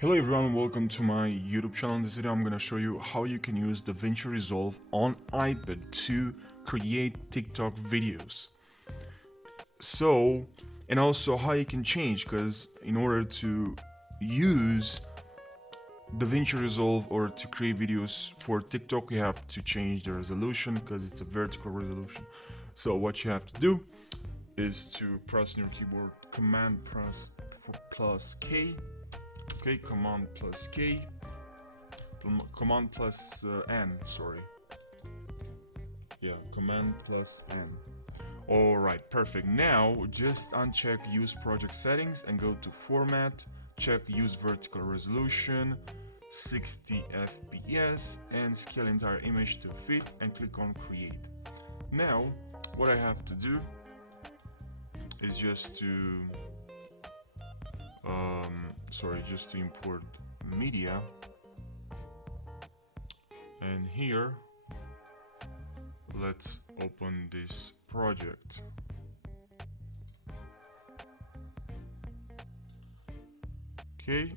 Hello everyone, welcome to my YouTube channel. In this video I'm gonna show you how you can use Davinci Resolve on iPad to create TikTok videos. And also how you can change, because in order to use Davinci Resolve or to create videos for TikTok, you have to change the resolution because it's a vertical resolution. So what you have to do is to press on your keyboard Command plus K. Okay, Command plus K, Command plus N, sorry. Yeah, Command plus N. Alright, perfect. Now, just uncheck Use Project Settings and go to Format, check Use Vertical Resolution, 60 FPS, and scale entire image to fit, and click on Create. Now, what I have to do is just to import media, and here let's open this project. Okay,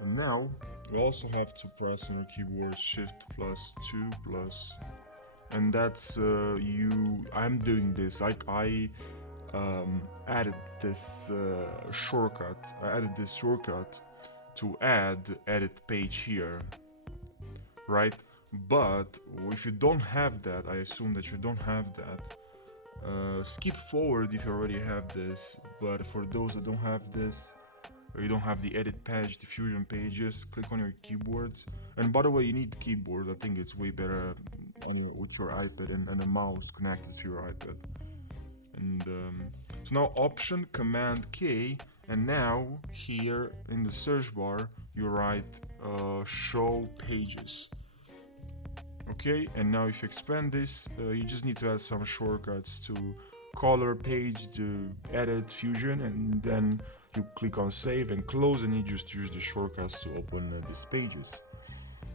and now you also have to press on your keyboard Shift plus 2 plus, and that's I'm doing this. I added this shortcut. I added this shortcut to add edit page here, right? But if you don't have that, I assume that you don't have that, skip forward if you already have this. But for those that don't have this, or you don't have the edit page, the fusion page, just click on your keyboard. And by the way, you need the keyboard. I think it's way better with your iPad and a mouse connected to your iPad. And so now Option Command K, and now here in the search bar you write show pages. Okay, and now if you expand this, you just need to add some shortcuts to color, page, to edit, fusion, and then you click on save and close, and you just use the shortcuts to open these pages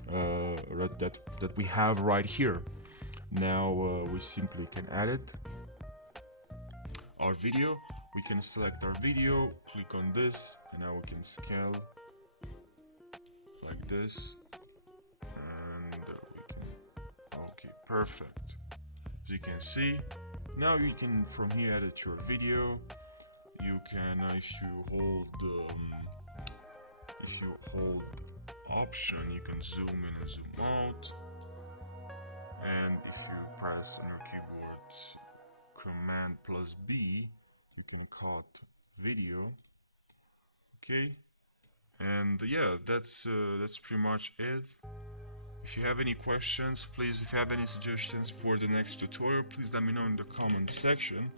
that we have right here. Now we simply can edit our video. We can select our video, click on this, and now we can scale like this, and we can, okay, perfect. As you can see, now you can from here edit your video. You can if you hold Option, you can zoom in and zoom out, and if you press on your keyboard Command plus B, you can cut video. Okay, and yeah, that's pretty much it. If you have any questions, please, if you have any suggestions for the next tutorial, please let me know in the comment section,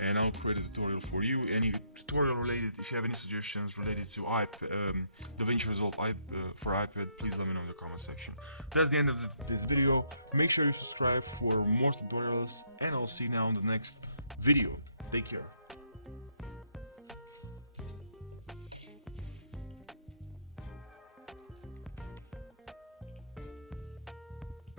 and I'll create a tutorial for you. Any tutorial related, if you have any suggestions related to Davinci Resolve for iPad, please let me know in the comment section. That's the end of this video. Make sure you subscribe for more tutorials, and I'll see you now in the next video. Take care.